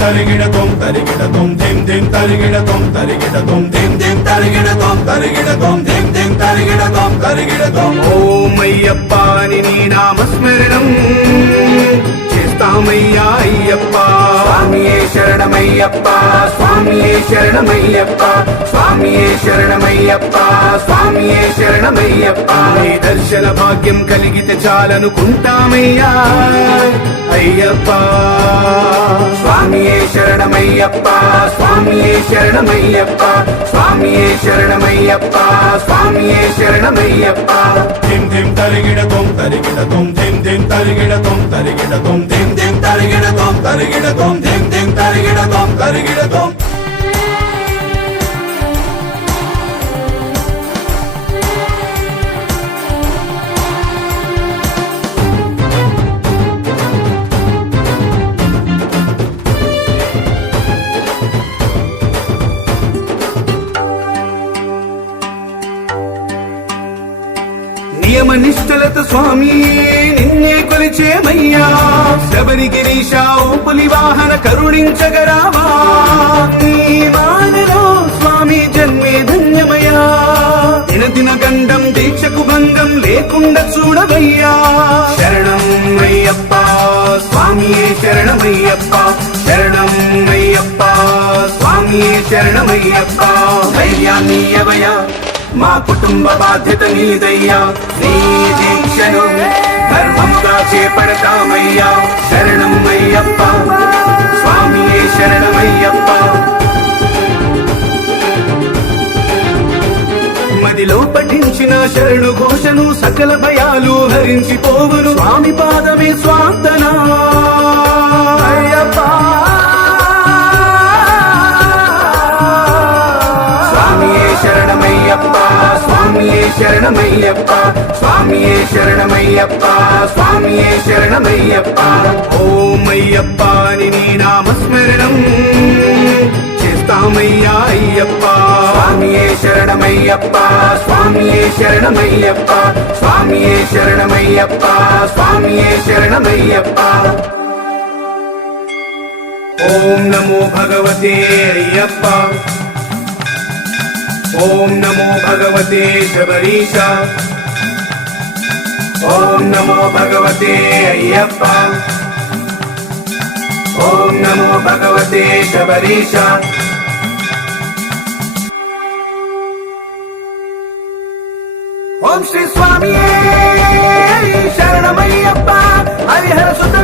తరిగిడతోం తరిగిడతోం ధిం ధిం తరిగిడతోం తరిగిడతోం ధిం ధిం తరిగిడతోం తరిగిడతోం ధిం ధిం తరిగిడతోం తరిగిడతోం ఓం అయ్యప్ప అని నీ నామస్మరణం చేస్తామయ్యా అయ్యప్ప స్వామియే శరణమయ్యప్ప స్వామియే శరణమయ్యప్ప స్వామియే శరణమయ్యప్ప స్వామియే శరణమయ్యప్ప నీ దర్శన భాగ్యం కలిగితే చాలనుకుంటామయ్యా అయ్యప్ప స్వామియే శరణమయ్యప్ప స్వామియే శరణమయ్యప్ప స్వామియే శరణమయ్యప్ప స్వామియే శరణమయ్యప్ప ధిం ధిం తరిగిడతోం తరిగిడతోం ధిం ధిం తరిగిడతోం తరిగిడతోం ధిం ధిం తరిగిడతోం తరిగిడతోం ధిం ధిం తరిగిడతోం తరిగిడతోం నియమ నిష్ఠలత స్వామి నిన్నే కొలిచేమయ్యా శబరిగిరీశా పులి వాహన కరుణించగరావా నీ మానలో స్వామి జన్మే ధన్యమయ్యా దినదిన గండం దీక్షకు భంగం లేకుండా చూడవయ్యా శరణం అయ్యప్ప స్వామియే శరణమయ్యప్ప శరణం అయ్యప్ప స్వామియే శరణమయ్యప్ప ధైర్యాన్ని అవయ మా కుటుంబ బాధ్యత నీదయ్యా నీ దీక్షను ధర్మముగా చేపడతామయ్యా శరణం అయ్యప్ప స్వామియే శరణమయ్యప్ప మదిలో పఠించిన శరణు ఘోషను సకల భయాలు హరించిపోవును స్వామి పాదమే స్వాంతనా అయ్యప్ప శరణమయ్యప్ప స్వామియే శరణమయ్యప్ప స్వామియే శరణమయ్యప్ప స్వామియే శరణమయ్యప్ప ఓం అయ్యప్ప అని నీ నామస్మరణం చేస్తామయ్యా అయ్యప్ప స్వామియే శరణమయ్యప్ప స్వామియే శరణమయ్యప్ప స్వామియే శరణమయ్యప్ప స్వామియే శరణమయ్యప్ప ఓం నమో భగవతే అయ్యప్ప ఓం నమో భగవతే శబరీశ ఓం నమో భగవతే అయ్యప్ప ఓం నమో భగవతే శబరీశ ఓం శ్రీ స్వామియే శరణమయ్యప్ప హరిహర సుత